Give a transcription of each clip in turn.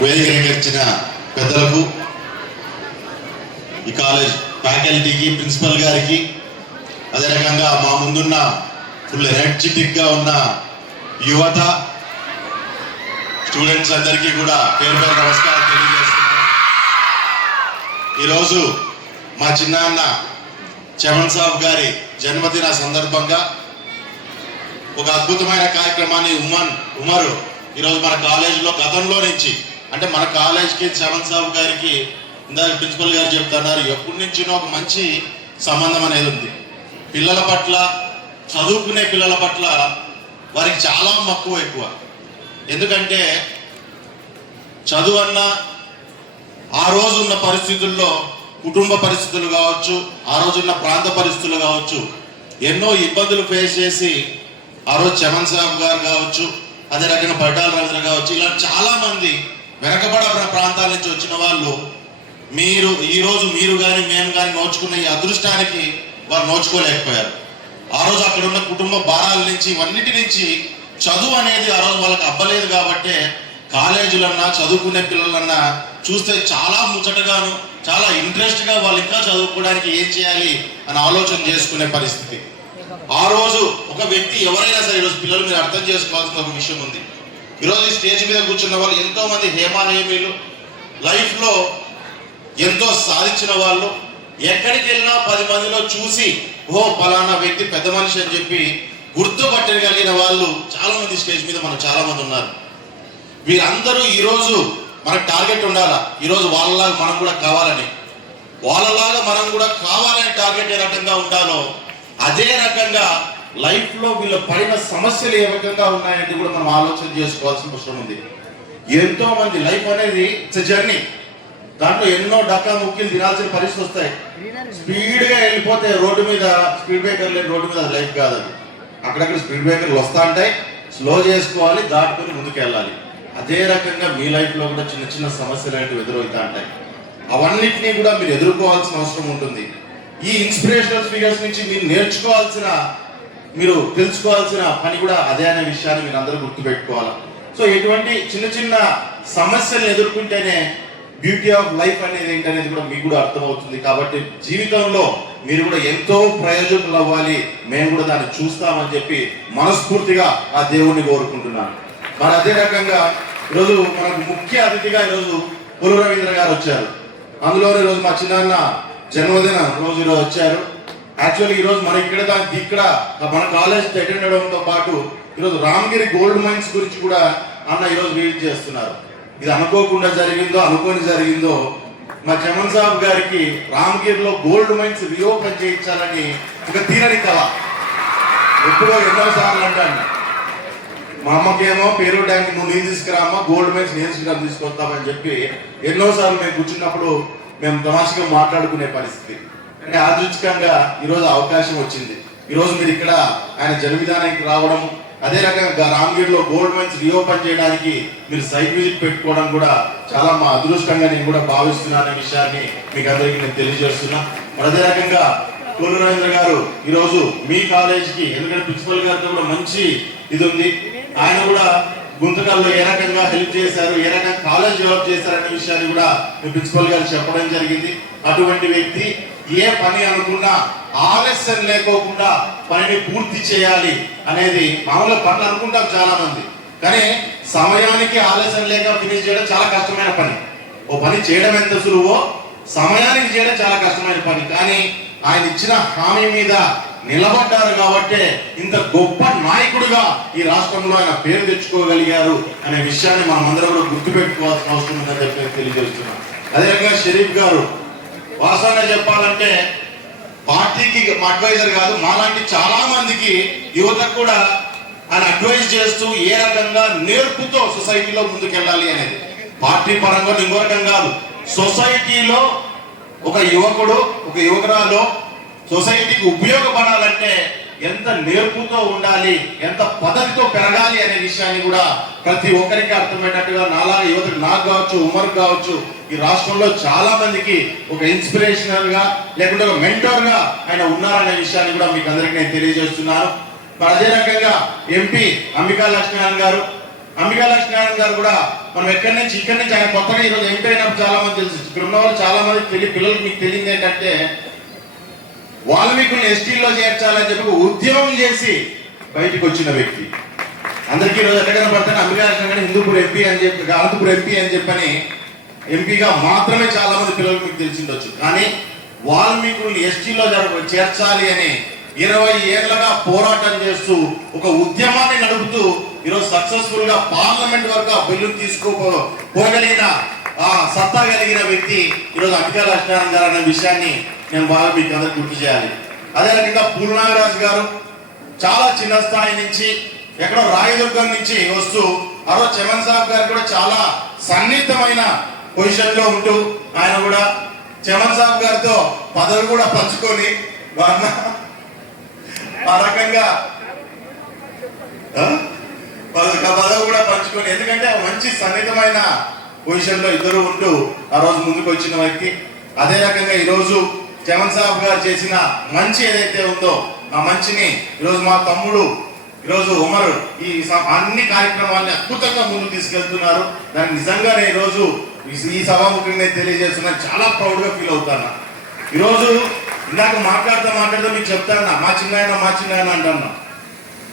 వేదికకి వచ్చిన పెద్దలకు, ఈ కాలేజ్ ఫ్యాకల్టీకి, ప్రిన్సిపల్ గారికి, అదే రకంగా మా ముందున్న ఫుల్ ఎనర్జెటిక్ గా ఉన్న యువత స్టూడెంట్స్ అందరికీ కూడా పేరు పేరు నమస్కారం తెలియజేస్తున్నాను. ఈరోజు మా చిన్నాన్న చమన్ సాబ్ గారి జన్మదిన సందర్భంగా ఒక అద్భుతమైన కార్యక్రమాన్ని ఉమరు ఈరోజు మన కాలేజీలో గతంలో నుంచి, అంటే మన కాలేజ్కి చమన్ సాబ్ గారికి ఇందాక ప్రిన్సిపల్ గారు చెప్తున్నారు, ఎప్పటి నుంచినో ఒక మంచి సంబంధం అనేది ఉంది. పిల్లల పట్ల, చదువుకునే పిల్లల పట్ల వారికి చాలా మక్కువ ఎక్కువ. ఎందుకంటే చదువు అన్న ఆ రోజున్న పరిస్థితుల్లో, కుటుంబ పరిస్థితులు కావచ్చు, ఆ రోజున్న ప్రాంత పరిస్థితులు కావచ్చు, ఎన్నో ఇబ్బందులు ఫేస్ చేసి ఆ రోజు చమన్ సాబ్ గారు కావచ్చు, అదే రకంగా పటాల రవీంద్ర కావచ్చు, ఇలా చాలా మంది వెనకబడిన ప్రాంతాల నుంచి వచ్చిన వాళ్ళు ఈరోజు మీరు కానీ మేము కానీ నోచుకున్న ఈ అదృష్టానికి వారు నోచుకోలేకపోయారు. ఆ రోజు అక్కడ ఉన్న కుటుంబ భారాల నుంచి, ఇవన్నిటి నుంచి చదువు అనేది ఆ రోజు వాళ్ళకి అబ్బలేదు. కాబట్టే కాలేజీలన్నా, చదువుకునే పిల్లలన్నా చూస్తే చాలా ముచ్చటగాను, చాలా ఇంట్రెస్ట్గా వాళ్ళు ఇంకా చదువుకోవడానికి ఏం చేయాలి అని ఆలోచన చేసుకునే పరిస్థితి. ఆ రోజు ఒక వ్యక్తి ఎవరైనా సరే, ఈరోజు పిల్లలు మీరు అర్థం చేసుకోవాల్సిన ఒక విషయం ఉంది. ఈరోజు ఈ స్టేజ్ మీద కూర్చున్న వాళ్ళు ఎంతో మంది హేమాహేమీలు, లైఫ్లో ఎంతో సాధించిన వాళ్ళు, ఎక్కడికి వెళ్ళినా 10 మందిలో చూసి ఓ పలానా వ్యక్తి పెద్ద మనిషి అని చెప్పి గుర్తుపట్టగలిగిన వాళ్ళు చాలా మంది స్టేజ్ మీద మనం చాలా మంది ఉన్నారు. వీరందరూ ఈరోజు మనకు టార్గెట్ ఉండాలా, ఈరోజు వాళ్ళలాగా మనం కూడా కావాలని, వాళ్ళలాగా మనం కూడా కావాలని టార్గెట్ ఏ రకంగా ఉండాలో అదే రకంగా లైఫ్లో వీళ్ళు పడిన సమస్యలు ఏ రకంగా ఉన్నాయంటే కూడా మనం ఆలోచన చేసుకోవాల్సిన అవసరం ఉంది. ఎంతో మంది లైఫ్ అనేది ఇట్స్ జర్నీ, దాంట్లో ఎన్నో డక్కా ముక్కీలు తినాల్సిన పరిస్థితి వస్తాయి. స్పీడ్గా వెళ్ళిపోతే రోడ్డు మీద స్పీడ్ బ్రేకర్ లేని రోడ్డు మీద లైఫ్ కాదు. అది అక్కడక్కడ స్పీడ్ బ్రేకర్లు వస్తూ ఉంటాయి, స్లో చేసుకోవాలి, దాటుకుని ముందుకు వెళ్ళాలి. అదే రకంగా మీ లైఫ్లో కూడా చిన్న చిన్న సమస్యలు అనేవి ఎదురవుతూ ఉంటాయి. అవన్నిటినీ కూడా మీరు ఎదుర్కోవాల్సిన అవసరం ఉంటుంది. ఈ ఇన్స్పిరేషనల్ ఫిగర్స్ నుంచి మీరు నేర్చుకోవాల్సిన, మీరు తెలుసుకోవాల్సిన పని కూడా అదే అనే విషయాన్ని మీరు అందరూ గుర్తుపెట్టుకోవాలి. సో ఎటువంటి చిన్న చిన్న సమస్యలను ఎదుర్కొంటేనే బ్యూటీ ఆఫ్ లైఫ్ అనేది ఏంటనేది కూడా మీకు కూడా అర్థమవుతుంది. కాబట్టి జీవితంలో మీరు కూడా ఎంతో ప్రయోజకులు అవ్వాలి, మేము కూడా దాన్ని చూస్తామని చెప్పి మనస్ఫూర్తిగా ఆ దేవుణ్ణి కోరుకుంటున్నాను. మరి అదే రకంగా ఈరోజు మనకు ముఖ్య అతిథిగా ఈరోజు పులు రవీంద్ర గారు వచ్చారు. అందులో ఈరోజు మా చిన్నాన్న జన్మదిన రోజు ఈరోజు వచ్చారు. యాక్చువల్లీ ఈరోజు మన ఇక్కడ మన కాలేజ్ అటెండ్ అవడంతో పాటు ఈరోజు రామగిరి గోల్డ్ మైన్స్ గురించి కూడా అన్న ఈరోజు విజిట్ చేస్తున్నారు. ఇది అనుకోకుండా జరిగిందో, అనుకోని జరిగిందో, మా చమన్ సాబ్ గారికి రామగిరిలో గోల్డ్ మైన్స్ రీఓపెన్ చేయించాలని ఒక తీరని కళ. ఎప్పుడో ఎన్నోసార్లు అంటాను, మా అమ్మకేమో పేరు ట్యాంక్ నువ్వు నేను తీసుకురామ్మా, గోల్డ్ మైన్స్ నేను తీసుకొస్తామని చెప్పి ఎన్నోసార్లు మేము కూర్చున్నప్పుడు మేము తమాషగా మాట్లాడుకునే పరిస్థితి. అంటే యాదృచ్ఛికంగా ఈరోజు అవకాశం వచ్చింది. ఈరోజు మీరు ఇక్కడ ఆయన జన్మదినానికి రావడం, అదే రకంగా రామగిరిలో గోల్డ్ మైన్స్ రీఓపెన్ చేయడానికి మీరు సైట్ విజిట్ పెట్టుకోవడం కూడా చాలా మా అదృష్టంగా నేను కూడా భావిస్తున్నాను విషయాన్ని మీకు అందరికీ నేను తెలియజేస్తున్నా. మరి అదే రకంగా పులు రవీంద్ర గారు ఈరోజు మీ కాలేజీకి, ఎందుకంటే ప్రిన్సిపల్ గారితో కూడా మంచి ఇది ఉంది, ఆయన కూడా గుంతకల్లో ఏ రకంగా హెల్ప్ చేశారు, ఏ రకంగా కాలేజ్ డెవలప్ చేశారనే విషయాన్ని కూడా మీ ప్రిన్సిపల్ గారు చెప్పడం జరిగింది. అటువంటి వ్యక్తి ఏ పని అనుకున్నా ఆలస్యం లేకోకుండా పనిని పూర్తి చేయాలి అనేది, మామూలుగా పనులు అనుకుంటాం చాలా మంది, కానీ సమయానికి ఆలస్యం లేక ఫినిష్ చేయడం చాలా కష్టమైన పని. ఓ పని చేయడం ఎంత సులువో సమయానికి చేయడం చాలా కష్టమైన పని. కానీ ఆయన ఇచ్చిన హామీ మీద నిలబడ్డారు కాబట్టి ఇంత గొప్ప నాయకుడిగా ఈ రాష్ట్రంలో ఆయన పేరు తెచ్చుకోగలిగారు అనే విషయాన్ని మనం అందరం కూడా గుర్తుపెట్టుకోవాల్సిన అవసరం ఉందని చెప్పి తెలియజేస్తున్నాం. అదేవిధంగా షరీఫ్ గారు వాస్తవంగా చెప్పాలంటే పార్టీకి అడ్వైజర్ కాదు, మాలాంటి చాలా మందికి యువతకు కూడా ఆయన అడ్వైజ్ చేస్తూ ఏ రకంగా నేర్పుతో సొసైటీలో ముందుకెళ్ళాలి అనేది, పార్టీ పరంగా ఇంకో రకం కాదు, సొసైటీలో ఒక యువకుడు, ఒక యువకురాలు సొసైటీకి ఉపయోగపడాలంటే ఎంత నేర్పుతో ఉండాలి, ఎంత పద్ధతితో పెరగాలి అనే విషయాన్ని కూడా ప్రతి ఒక్కరికి అర్థమయ్యేటట్టుగా నాలాగా యువతకు, నాకు కావచ్చు, ఉమర్ కావచ్చు, ఈ రాష్ట్రంలో చాలా మందికి ఒక ఇన్స్పిరేషనల్ గా లేకుంటే ఒక మెంటర్ గా ఆయన ఉన్నారనే విషయాన్ని కూడా మీకు అందరికీ నేను తెలియజేస్తున్నాను. అదే రకంగా ఎంపీ అంబికా లక్ష్మీనారాయణ గారు అంబికా లక్ష్మీనారాయణ గారు కూడా మనం ఇక్కడి నుంచి ఆయన కొత్తగా ఈరోజు ఎంపీ అయినప్పుడు చాలా మంది తెలుసు. ఇక్కడ ఉన్న వాళ్ళు చాలా మంది పిల్లలకి మీకు తెలియదు ఏంటంటే వాల్మీకుల్ని ఎస్టీల్లో చేర్చాలని చెప్పి ఉద్యమం చేసి బయటికి వచ్చిన వ్యక్తి. అందరికీ ఈరోజు ఎక్కడ కనపడతాను అంబికా లక్ష్మీనారాయణ హిందూపూర్ ఎంపీ అని చెప్పి, అనంతపూర్ ఎంపీ అని చెప్పని ఎంపీగా మాత్రమే చాలా మంది పిల్లలకు మీకు తెలిసిండొచ్చు. కానీ వాల్మీకుల్ని ఎస్టీలో చేర్చాలి అని 20 ఏళ్లుగా పోరాటం చేస్తూ ఒక ఉద్యమాన్ని నడుపుతూ ఈరోజు సక్సెస్ఫుల్ గా పార్లమెంట్ వరకు ఆ బిల్లును తీసుకోగలిగిన సత్తా కలిగిన వ్యక్తి ఈరోజు అంబికా లక్ష్మీనారాయణ గారు అనే విషయాన్ని నేను బాగా మీకు అందరికి గుర్తు చేయాలి. అదే రకంగా పూర్ణాగరాజు గారు చాలా చిన్న స్థాయి నుంచి ఎక్కడో రాయదుర్గం నుంచి వస్తూ ఆ రోజు చమన్ సాబ్ గారు కూడా చాలా సన్నిహితమైన పొజిషన్ లో ఉంటూ ఆయన కూడా చమన్ సాబ్ గారితో పదవి కూడా పంచుకొని ఆ రకంగా పదవి కూడా పంచుకొని, ఎందుకంటే మంచి సన్నిహితమైన పొజిషన్ లో ఇద్దరు ఉంటూ ఆ రోజు ముందుకు వచ్చిన వ్యక్తి. అదే రకంగా ఈరోజు చమన్ సాబ్ గారు చేసిన మంచి ఏదైతే ఉందో ఆ మంచిని ఈరోజు మా తమ్ముడు ఈరోజు ఉమర్ ఈ అన్ని కార్యక్రమాన్ని అద్భుతంగా ముందుకు తీసుకెళ్తున్నారు. దానికి నిజంగానే ఈరోజు ఈ సభాముఖంగా తెలియజేస్తున్నా చాలా ప్రౌడ్ గా ఫీల్ అవుతాను. ఈరోజు ఇందాక మాట్లాడుతూ మీకు చెప్తాను మా చిన్నాయన అంటున్నా.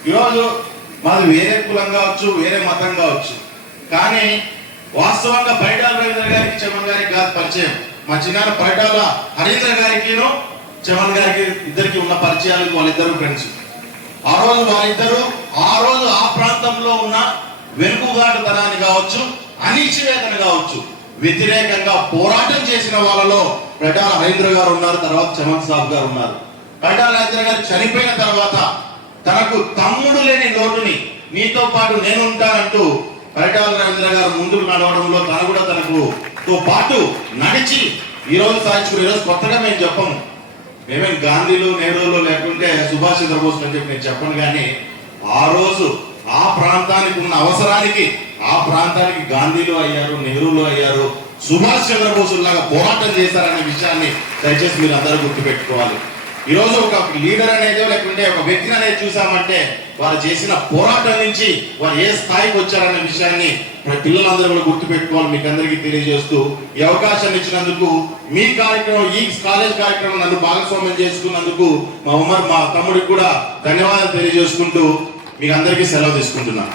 ఈరోజు మాది వేరే కులం కావచ్చు, వేరే మతం కావచ్చు, కానీ వాస్తవంగా పరిటాల రవీంద్ర గారికి చమన్ గారికి కాదు పరిచయం. మా చిన్నాయన పరిటాల హరీంద్ర గారికి చమన్ గారికి ఇద్దరికి ఉన్న పరిచయాలు, వాళ్ళిద్దరు ఫ్రెండ్స్. ఆ రోజు వారిద్దరూ ఆ ప్రాంతంలో ఉన్న వెనుకబాటుతనాన్ని కావచ్చు, అనిశ్చివేతన కావచ్చు వ్యతిరేకంగా పోరాటం చేసిన వాళ్ళలో పరిటాల హరీంద్ర గారు ఉన్నారు, తర్వాత చమన్ సాబ్ గారు ఉన్నారు. పరిటాల హరీంద్ర గారు చనిపోయిన తర్వాత తనకు తమ్ముడు లేని లోటుని నీతో పాటు నేను ఉంటానంటూ పరిటాల రవీంద్ర గారు ముందుకు నడవడంలో తనతో పాటు నడిచి ఈరోజు సాధించుకుని ఈరోజు కొత్తగా మేము చెప్పము, మేమేం గాంధీలు నెహ్రూలు లేకుంటే సుభాష్ చంద్రబోస్ అని చెప్పి నేను చెప్పను. కానీ ఆ రోజు ఆ ప్రాంతానికి ఉన్న అవసరానికి ఆ ప్రాంతానికి గాంధీలు అయ్యారు, నెహ్రూలు అయ్యారు, సుభాష్ చంద్రబోస్ లాగా పోరాటం చేశారనే విషయాన్ని దయచేసి మీరు అందరూ గుర్తుపెట్టుకోవాలి. ఈరోజు ఒక లీడర్ అనేది లేకుంటే ఒక వ్యక్తిని అనేది చూసామంటే వారు చేసిన పోరాటం నుంచి వారు ఏ స్థాయికి వచ్చారనే విషయాన్ని పిల్లలందరూ కూడా గుర్తుపెట్టుకోవాలి. మీకు అందరికీ తెలియజేస్తూ ఈ అవకాశాన్ని ఇచ్చినందుకు, మీ కార్యక్రమం ఈ కాలేజ్ కార్యక్రమం నన్ను భాగస్వామ్యం చేసుకున్నందుకు మా తమ్ముడికి కూడా ధన్యవాదాలు తెలియజేసుకుంటూ మీకు అందరికీ సెలవు తీసుకుంటున్నాను.